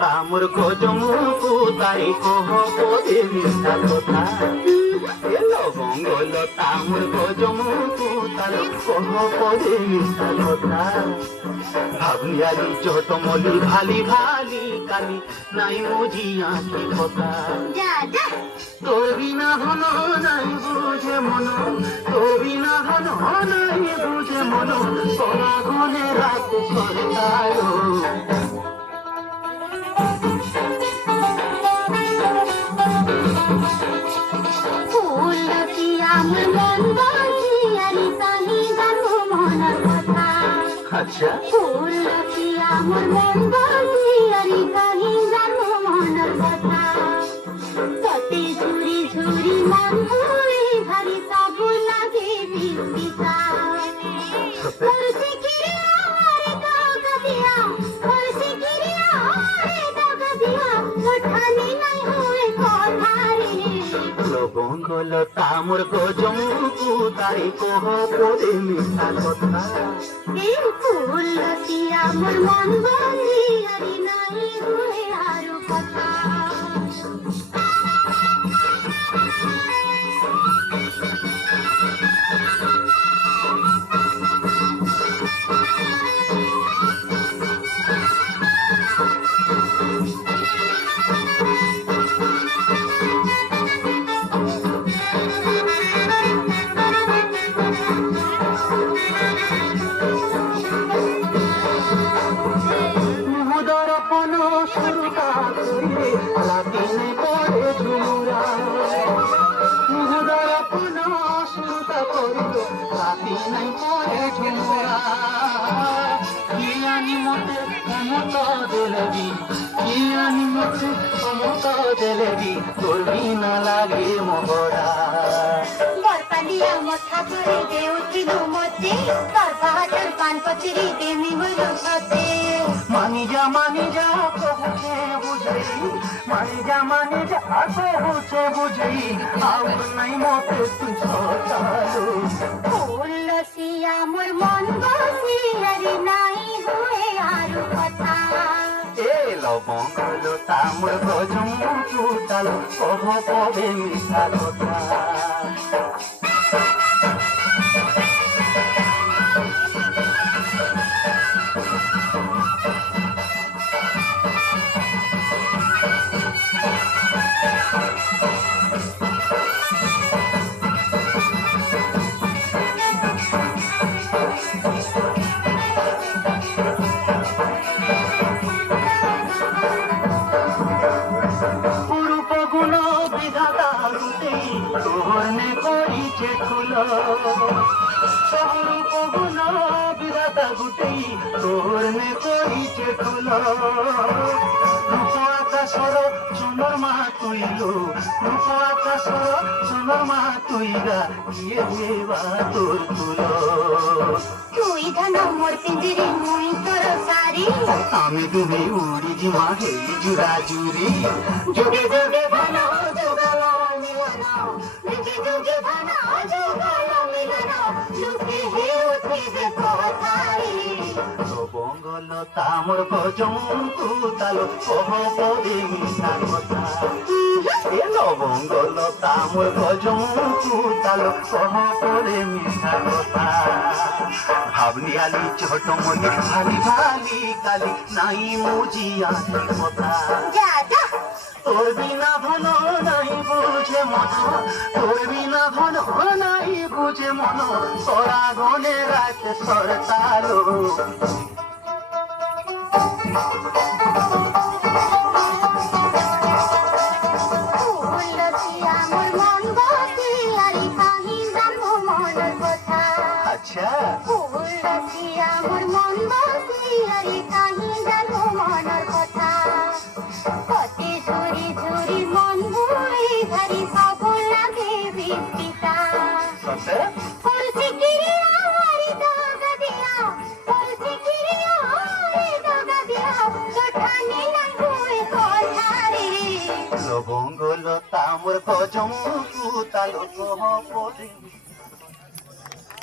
তামর গজমুকু তাই কহ পদে মিথ্যা কথা লবঙ্গল তামর গজমুকু তার কহ পদে মিথ্যা কথা ভাবনিয়ালি চটমলি ভালি ভালি কালি নাই মুজি আঁকি কথা তোর বিনা ধন নাই বুঝে মন তোর বিনা ধন নাই বুঝে মন তোরা ঘনে রাত সরকার আচ্ছা আমার মন বাজিয়ারি কাহি জানো মনের কথা কতে ঝুরি ঝুরি মন হয়ে ভারি সব লাগে বিস্মিতা করছে কিরিয়া রে দাগা দিয়া করছে কিরিয়া রে দাগা দিয়া ওঠানি নাই হয়ে কথা রে লবঙ্গল তামর গজমুকু তাই কহ পদে মিথ্যা কথা এই ফুল আমার মন বাজিয়ারি নাই হয়ে আরো কথা তোর বিনা লাগে মহড়া বরপালিয়া মথা করে দে উঠিল মতে তোর বাহাদুর পান কচুরি দেমি হইল সতে মানি যা কহুছে বুঝেই মানি যা কহুছে বুঝেই আউ নাই মতে তুই সতালো ফুলসি আমার মন বাজিয়ারি নাই হয়ে আরো কথা লবঙ্গল তামর গজমুকু তাল কহ পদে মিথ্যা কথা তোরনে করিছে খুলো সরূপ গুণ বিধাতা গুটেই তোরনে করিছে খুলো রূপ আকাশর সুন্দর মা তুইল রূপ আকাশর সুন্দর মা তুইলা গিয়ে দেবা তোর তুলো তুই ধন মোর পিঞ্জিরি মুই তোর সারি আমি তুমি উড়ি জিমা হেই জুড়া জুড়ি যোগে যোগে ধন যোগালা মিলনা যোগে যোগে ধন যোগালা মিলনা লুকে হে উঠে যে কথাই লবঙ্গল তামর গজমুকু তাল কহ পদে মিথ্যা কথা লবঙ্গল তামর গজমুকু তাল কহ পদে মিথ্যা কথা ভাবনিয়ালি চটমলি ভালি ভালি কালি নাই মুজিয়া কথা তোর বিনা ধন নাই বুঝে মন তোর বিনা ধন নাই বুঝে মন তোরা গনে রাত সরতালো আমার মন বাজিয়ারি কাহি জানো মনের কথা আচ্ছা আমার মন বাজিয়ারি কাহি জানো মনের কথা পিতা সতে পড়ছে কিরে আরে দাগা দিয়া পড়ছে কিরে আরে দাগা দিয়া তোঠানে না কই কথা রে লবঙ্গ লতা মোর গজমু তালো কহ পদে